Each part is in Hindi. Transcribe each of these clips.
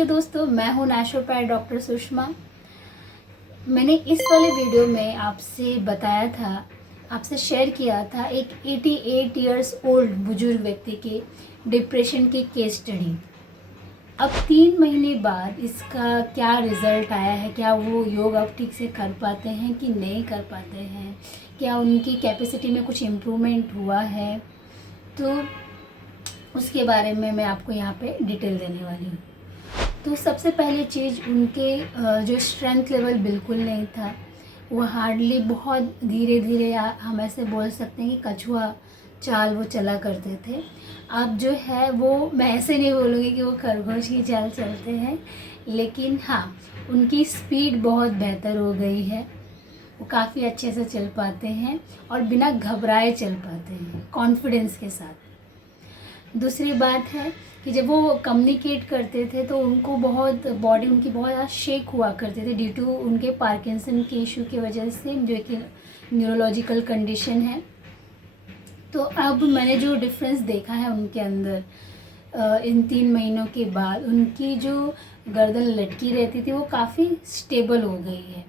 नमस्ते दोस्तों, मैं हूं नेचुरोपैथ डॉक्टर सुषमा। मैंने इस वाले वीडियो में आपसे बताया था, आपसे शेयर किया था एक 88 इयर्स ओल्ड बुजुर्ग व्यक्ति के डिप्रेशन की केस स्टडी। अब 3 महीने बाद इसका क्या रिज़ल्ट आया है, क्या वो योग अब ठीक से कर पाते हैं कि नहीं कर पाते हैं, क्या उनकी कैपेसिटी में कुछ इम्प्रूवमेंट हुआ है, तो उसके बारे में मैं आपको यहाँ पे डिटेल देने वाली हूँ। तो सबसे पहली चीज़, उनके जो स्ट्रेंथ लेवल बिल्कुल नहीं था। वो हार्डली बहुत धीरे धीरे हम ऐसे बोल सकते हैं कि कछुआ चाल वो चला करते थे। अब जो है वो, मैं ऐसे नहीं बोलूँगी कि वो खरगोश की चाल चलते हैं, लेकिन हाँ, उनकी स्पीड बहुत बेहतर हो गई है। वो काफ़ी अच्छे से चल पाते हैं और बिना घबराए चल पाते हैं, कॉन्फिडेंस के साथ। दूसरी बात है कि जब वो कम्युनिकेट करते थे तो उनको बहुत, बॉडी उनकी बहुत ज़्यादा शेक हुआ करते थे ड्यू टू उनके पार्किंसन के इशू की वजह से, जो कि न्यूरोलॉजिकल कंडीशन है। तो अब मैंने जो डिफरेंस देखा है उनके अंदर इन 3 महीनों के बाद, उनकी जो गर्दन लटकी रहती थी वो काफ़ी स्टेबल हो गई है।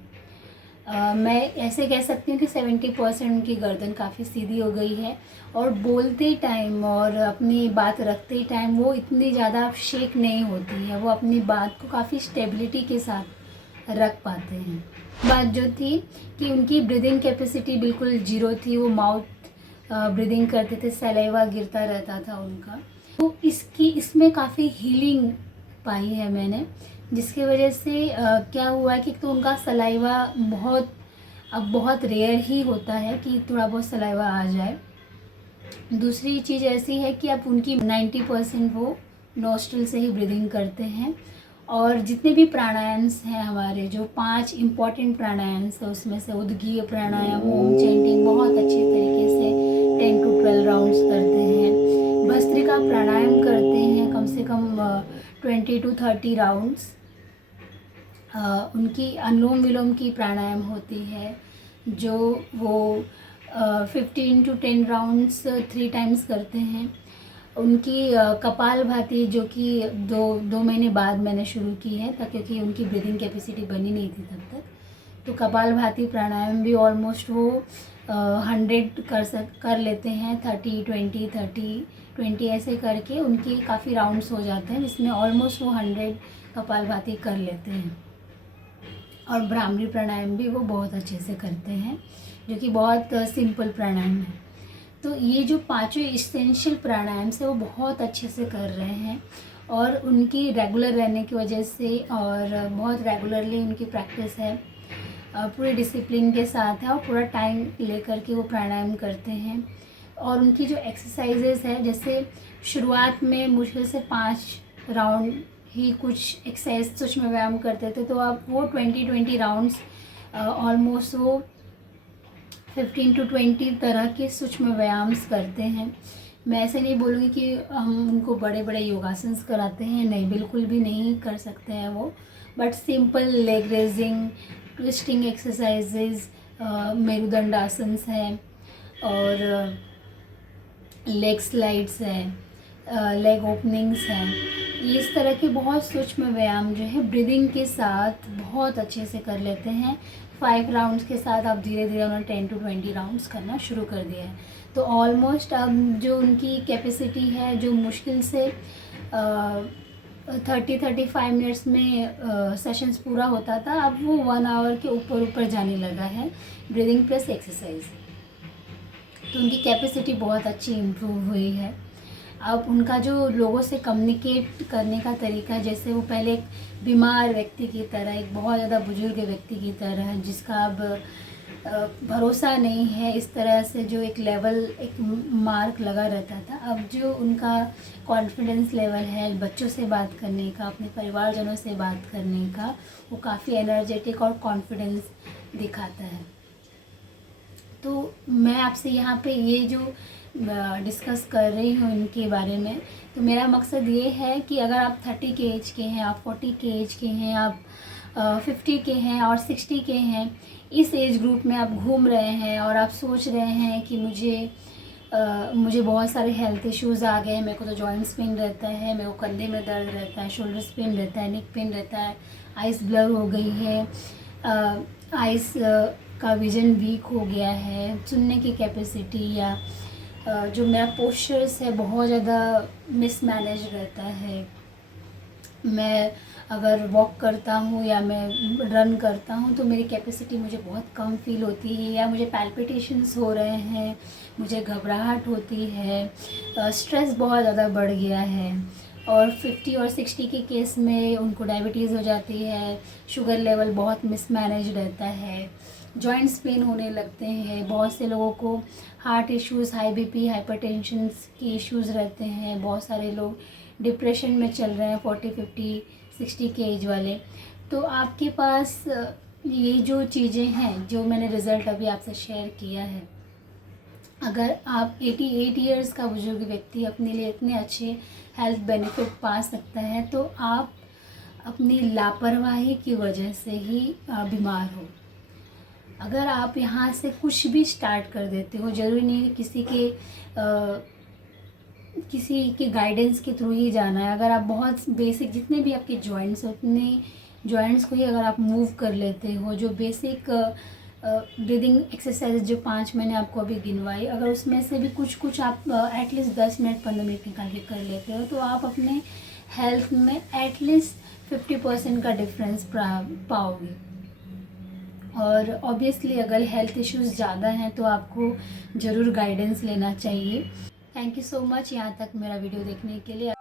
मैं ऐसे कह सकती हूँ कि 70% उनकी गर्दन काफ़ी सीधी हो गई है और बोलते टाइम और अपनी बात रखते टाइम वो इतनी ज़्यादा शेक नहीं होती है। वो अपनी बात को काफ़ी स्टेबिलिटी के साथ रख पाते हैं। बात जो थी कि उनकी ब्रीदिंग कैपेसिटी बिल्कुल ज़ीरो थी। वो माउथ ब्रीदिंग करते थे, सलाइवा गिरता रहता था उनका। तो इसमें काफ़ी हीलिंग पाई है मैंने, जिसकी वजह से क्या हुआ है कि तो उनका सलाइवा अब बहुत रेयर ही होता है कि थोड़ा बहुत सलाइवा आ जाए। दूसरी चीज़ ऐसी है कि अब उनकी 90% वो नोस्ट्रल से ही ब्रीदिंग करते हैं। और जितने भी प्राणायाम्स हैं हमारे, जो 5 इम्पॉर्टेंट प्राणायाम्स है, उसमें से उद्गीय प्राणायाम, ओम चैंटिंग बहुत अच्छे तरीके से 10 to 12 राउंड्स करते हैं। भस्त्रिका प्राणायाम करते हैं कम से कम 20 to 30 राउंड्स। उनकी अनुलोम विलोम की प्राणायाम होती है, जो वो 15 to 10 राउंड्स 3 टाइम्स करते हैं। उनकी कपाल भाती, जो कि दो महीने बाद मैंने शुरू की है, क्योंकि उनकी ब्रीदिंग कैपेसिटी बनी नहीं थी तब तक। तो कपाल भाती प्राणायाम भी ऑलमोस्ट वो 100 कर लेते हैं। 30-20 ऐसे करके उनकी काफ़ी राउंड्स हो जाते हैं, जिसमें ऑलमोस्ट वो 100 कपाल भाती कर लेते हैं। और भ्रामरी प्राणायाम भी वो बहुत अच्छे से करते हैं, जो कि बहुत सिंपल प्राणायाम है। तो ये जो 5 इसेंशियल प्राणायाम्स है वो बहुत अच्छे से कर रहे हैं, और उनकी रेगुलर रहने की वजह से, और बहुत रेगुलरली उनकी प्रैक्टिस है, पूरे डिसिप्लिन के साथ है और पूरा टाइम लेकर के वो प्राणायाम करते हैं। और उनकी जो एक्सरसाइजेस है, जैसे शुरुआत में मुश्किल से 5 राउंड ही कुछ एक्सरसाइज सूक्ष्म व्यायाम करते थे, तो अब वो 20 राउंड्स ऑलमोस्ट वो 15 to 20 तरह के सूक्ष्म व्यायाम्स करते हैं। मैं ऐसे नहीं बोलूँगी कि हम उनको बड़े बड़े योगासन्स कराते हैं, नहीं, बिल्कुल भी नहीं कर सकते हैं वो। But simple leg raising, twisting exercises, मेरुदंड आसन्स हैं, और लेग स्लाइड्स हैं, लेग ओपनिंग्स हैं। इस तरह के बहुत सूक्ष्म व्यायाम जो है ब्रीदिंग के साथ बहुत अच्छे से कर लेते हैं। 5 राउंड्स के साथ अब धीरे धीरे उन्होंने 10 to 20 राउंड्स करना शुरू कर दिया है। तो ऑलमोस्ट अब जो उनकी कैपेसिटी है, जो मुश्किल से 30-35 मिनट्स में सेशंस पूरा होता था, अब वो 1 आवर के ऊपर जाने लगा है, ब्रीदिंग प्लस एक्सरसाइज। तो उनकी कैपेसिटी बहुत अच्छी इम्प्रूव हुई है। अब उनका जो लोगों से कम्युनिकेट करने का तरीका, जैसे वो पहले एक बीमार व्यक्ति की तरह, एक बहुत ज़्यादा बुजुर्ग व्यक्ति की तरह, जिसका अब भरोसा नहीं है, इस तरह से जो एक लेवल, एक मार्क लगा रहता था, अब जो उनका कॉन्फिडेंस लेवल है बच्चों से बात करने का, अपने परिवारजनों से बात करने का, वो काफ़ी एनर्जेटिक और कॉन्फिडेंस दिखाता है। तो मैं आपसे यहाँ पे ये जो डिस्कस कर रही हूँ इनके बारे में, तो मेरा मकसद ये है कि अगर आप 30 के एज के हैं, आप 40 के एज के हैं, आप 50 के हैं और 60 के हैं, इस एज ग्रुप में आप घूम रहे हैं और आप सोच रहे हैं कि मुझे मुझे बहुत सारे हेल्थ इश्यूज़ आ गए हैं। मेरे को तो जॉइंट्स पेन रहता है, मेरे को कंधे में दर्द रहता है, शोल्डर्स पेन रहता है, नेक पेन रहता है, आइज़ ब्लर हो गई है, आइज़ का विज़न वीक हो गया है, सुनने की कैपेसिटी या जो मेरा पोस्चर्स है बहुत ज़्यादा मिसमैनेज रहता है। मैं अगर वॉक करता हूँ या मैं रन करता हूँ तो मेरी कैपेसिटी मुझे बहुत कम फील होती है, या मुझे पैल्पिटेशंस हो रहे हैं, मुझे घबराहट होती है, स्ट्रेस बहुत ज़्यादा बढ़ गया है। और 50 और 60 के केस में उनको डायबिटीज़ हो जाती है, शुगर लेवल बहुत मिसमैनेज रहता है, जॉइंट्स पेन होने लगते हैं। बहुत से लोगों को heart issues, high BP, hypertension के इश्यूज़ रहते हैं। बहुत सारे लोग डिप्रेशन में चल रहे हैं 40, 50, 60 के एज वाले। तो आपके पास ये जो चीज़ें हैं जो मैंने रिज़ल्ट अभी आपसे शेयर किया है, अगर आप 88 इयर्स का बुजुर्ग व्यक्ति अपने लिए इतने अच्छे हेल्थ बेनिफिट पा सकता है, तो आप अपनी लापरवाही की वजह से ही बीमार हो। अगर आप यहाँ से कुछ भी स्टार्ट कर देते हो, ज़रूरी नहीं है किसी के गाइडेंस के थ्रू ही जाना है। अगर आप बहुत बेसिक जितने भी आपके जॉइंट्स उतने जॉइंट्स को ही अगर आप मूव कर लेते हो, जो बेसिक ब्रीदिंग एक्सरसाइज जो 5 मैंने आपको अभी गिनवाई, अगर उसमें से भी कुछ आप एटलीस्ट 10 मिनट 15 मिनट निकाल के कर लेते हो, तो आप अपने हेल्थ में एटलीस्ट 50% का डिफरेंस पाओगे। और ऑब्वियसली अगर हेल्थ इश्यूज़ ज़्यादा हैं तो आपको ज़रूर गाइडेंस लेना चाहिए। थैंक यू सो मच यहाँ तक मेरा वीडियो देखने के लिए।